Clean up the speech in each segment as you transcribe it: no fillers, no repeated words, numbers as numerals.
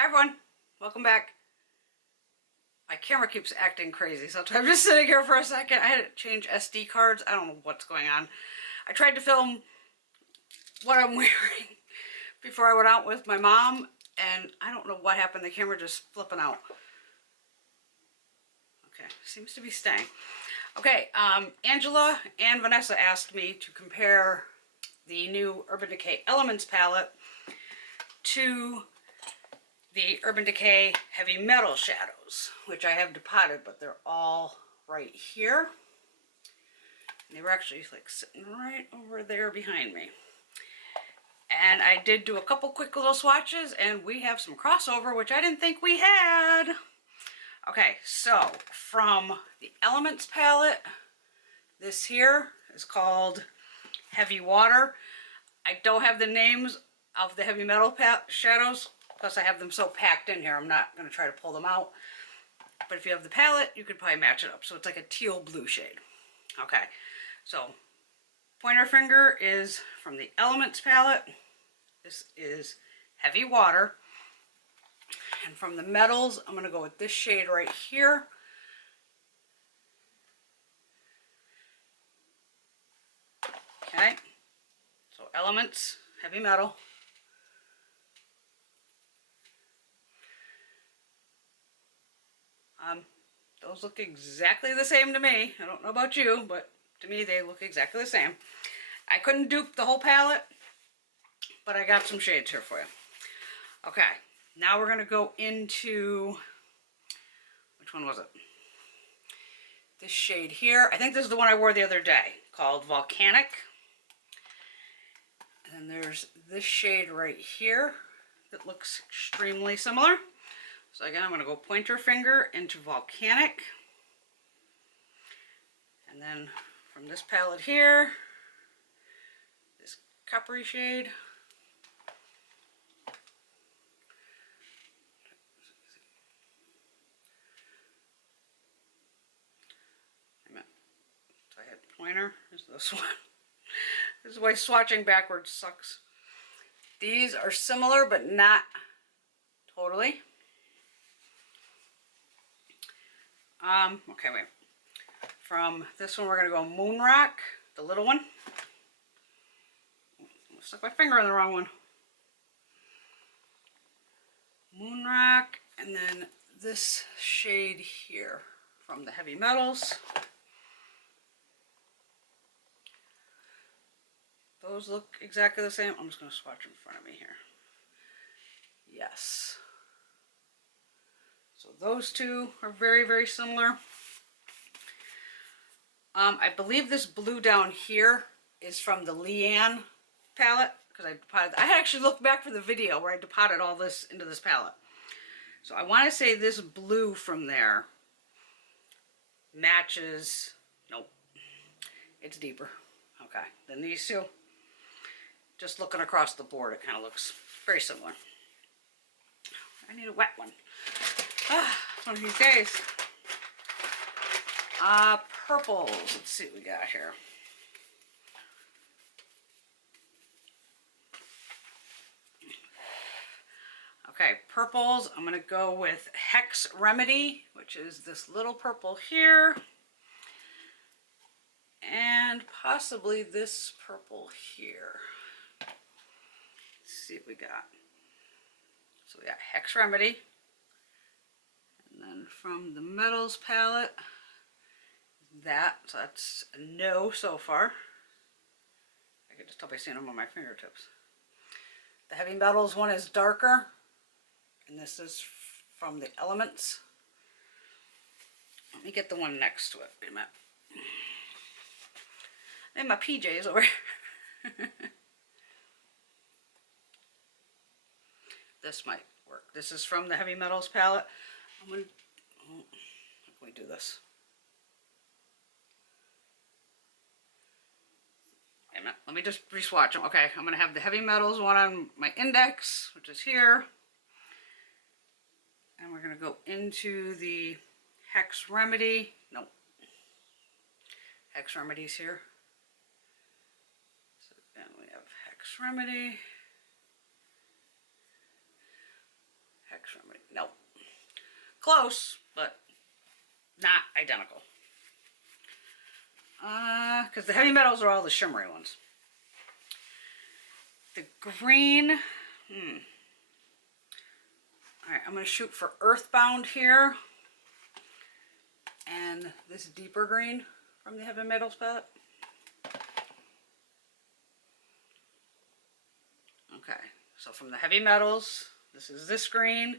Hi everyone, welcome back. My camera keeps acting crazy, so I'm just sitting here for a second. I had to change SD cards. I don't know what's going on. I tried to film what I'm wearing before I went out with my mom, and I don't know what happened. The camera just flipping out. Okay, seems to be staying. Okay, Angela and Vanessa asked me to compare the new Urban Decay Elements palette to the Urban Decay Heavy Metal Shadows, which I have depotted, but they're all right here. And they were actually like sitting right over there behind me. And I did do a couple quick little swatches, and we have some crossover, which I didn't think we had. Okay, so from the Elements palette, this here is called Heavy Water. I don't have the names of the Heavy Metal shadows, plus I have them so packed in here, I'm not going to try to pull them out. But if you have the palette, you could probably match it up. So it's like a teal blue shade. Okay, so pointer finger is from the Elements palette. This is Heavy Water. And from the metals, I'm going to go with this shade right here. Okay, so Elements, Heavy Metal. Those look exactly the same to me. I don't know about you, but to me they look exactly the same. I couldn't dupe the whole palette, but I got some shades here for you. Okay, now we're going to go into, which one was it? This shade here. I think this is the one I wore the other day, called Volcanic. And then there's this shade right here that looks extremely similar. So again, I'm going to go pointer finger into Volcanic. And then from this palette here, this coppery shade. So I had pointer, is this one. This is why swatching backwards sucks. These are similar, but not totally. Okay, wait. From this one, we're going to go Moon Rock, the little one. I stuck my finger in the wrong one. Moon Rock, and then this shade here from the Heavy Metals. Those look exactly the same. I'm just going to swatch in front of me here. Yes. So those two are very, very similar. I believe this blue down here is from the Leanne palette, because I actually looked back for the video where I depotted all this into this palette. So I want to say this blue from there matches, nope, it's deeper. Okay, then these two, just looking across the board, it kind of looks very similar. I need a wet one. One of these days. Purples. Let's see what we got here. Okay, purples. I'm going to go with Hex Remedy, which is this little purple here. And possibly this purple here. Let's see what we got. So we got Hex Remedy. And then from the Metals palette, so that's a no so far. I can just tell by seeing them on my fingertips. The Heavy Metals one is darker, and this is from the Elements. Let me get the one next to it. Wait a minute. I have my PJs over here. This might work. This is from the Heavy Metals palette. I'm going to, how can we do this? Wait a minute, let me just re-swatch them. Okay, I'm going to have the Heavy Metals one on my index, which is here. And we're going to go into the Hex Remedy. Nope. Hex Remedy's here. So then we have Hex Remedy. Hex Remedy. Nope. Close, but not identical. Because the heavy metals are all the shimmery ones. The green, Alright, I'm going to shoot for Earthbound here. And this deeper green from the heavy metals palette. Okay, so from the heavy metals, this is this green.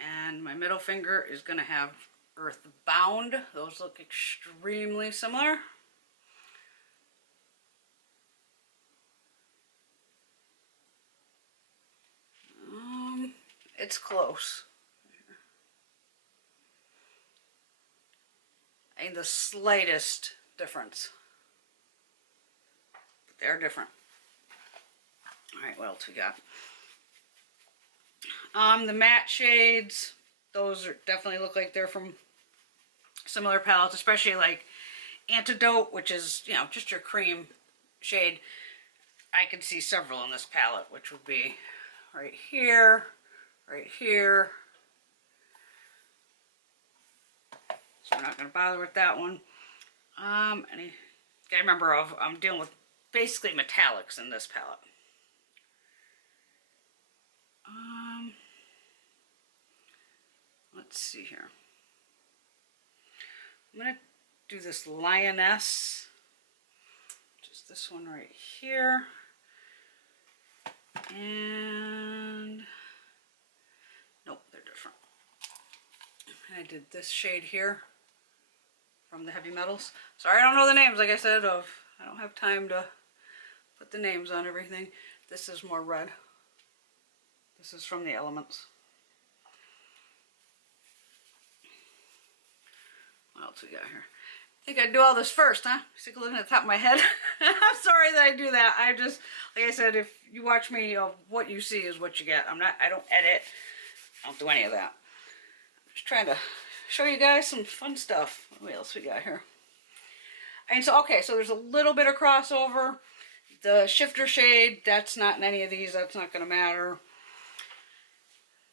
And my middle finger is going to have Earthbound. Those look extremely similar. It's close. Ain't the slightest difference. But they're different. Alright, what else we got? The matte shades, those are definitely look like they're from similar palettes, especially like Antidote, which is, you know, just your cream shade. I can see several in this palette, which would be right here, right here. So we're not going to bother with that one. Gotta remember, I'm dealing with basically metallics in this palette. Let's see here. I'm going to do this Lioness, which is this one right here. And nope, they're different. I did this shade here from the heavy metals. Sorry, I don't know the names, like I said, I don't have time to put the names on everything. This is more red. This is from the Elements. What else we got here? I think I'd do all this first, huh? Sick of looking at the top of my head. I'm sorry that I do that. I just, like I said, if you watch me, you know, what you see is what you get. I don't edit. I don't do any of that. I'm just trying to show you guys some fun stuff. What else we got here? And so, okay, so there's a little bit of crossover. The shifter shade, that's not in any of these. That's not going to matter.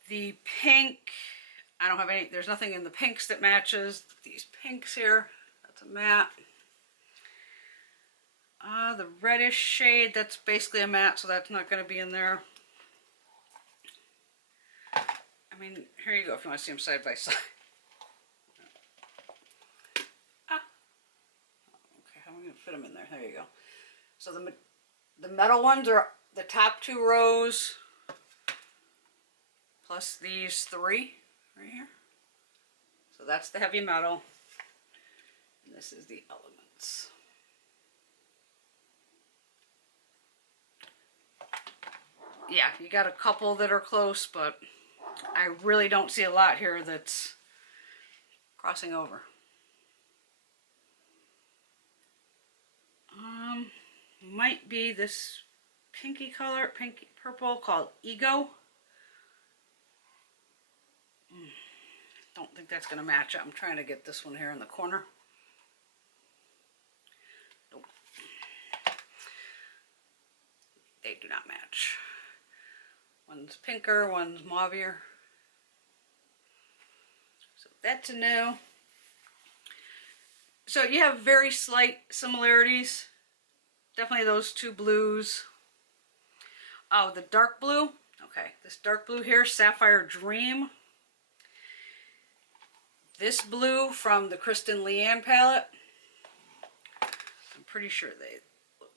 The pink, I don't have any, there's nothing in the pinks that matches. These pinks here, that's a matte. The reddish shade, that's basically a matte, so that's not going to be in there. I mean, here you go if you want to see them side by side. Okay, how am I going to fit them in there? There you go. So the metal ones are the top two rows, plus these three right here. So that's the heavy metal. And this is the Elements. Yeah, you got a couple that are close, but I really don't see a lot here that's crossing over. Might be this pinky color, pinky purple, called Ego. Don't think that's going to match up. I'm trying to get this one here in the corner. Nope. They do not match. One's pinker, one's mauvier. So that's a no. So you have very slight similarities. Definitely those two blues. Oh, the dark blue. Okay, this dark blue here, Sapphire Dream. This blue from the Kristen Leanne palette. I'm pretty sure they look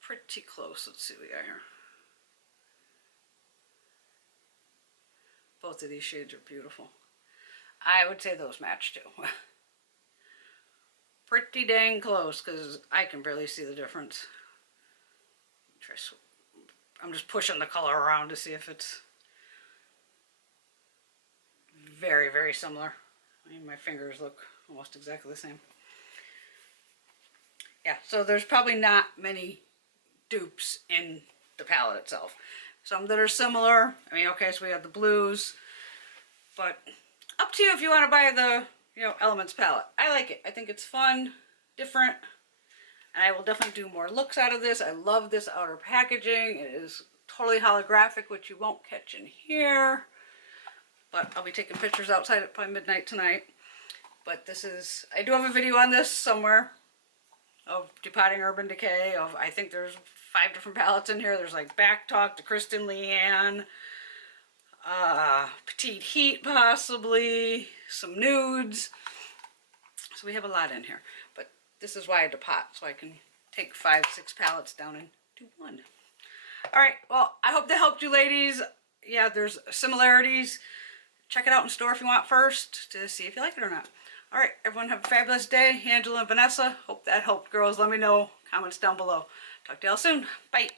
pretty close. Let's see what we got here. Both of these shades are beautiful. I would say those match too. Pretty dang close, because I can barely see the difference. I'm just pushing the color around to see if it's very, very similar. I mean, my fingers look almost exactly the same. Yeah, so there's probably not many dupes in the palette itself. Some that are similar. I mean, okay, so we have the blues, but up to you if you want to buy the, you know, Elements palette. I like it. I think it's fun, different, and I will definitely do more looks out of this. I love this outer packaging. It is totally holographic, which you won't catch in here. But I'll be taking pictures outside at probably midnight tonight. But this is, I do have a video on this somewhere of depotting Urban Decay. Of, I think there's 5 different palettes in here. There's like Back Talk to Kristen Leanne, Petite Heat possibly, some nudes. So we have a lot in here. But this is why I depot, so I can take 5, 6 palettes down into one. Alright, well, I hope that helped you ladies. Yeah, there's similarities. Check it out in store if you want first to see if you like it or not. Alright, everyone have a fabulous day. Angela and Vanessa, hope that helped, girls. Let me know. Comments down below. Talk to y'all soon. Bye.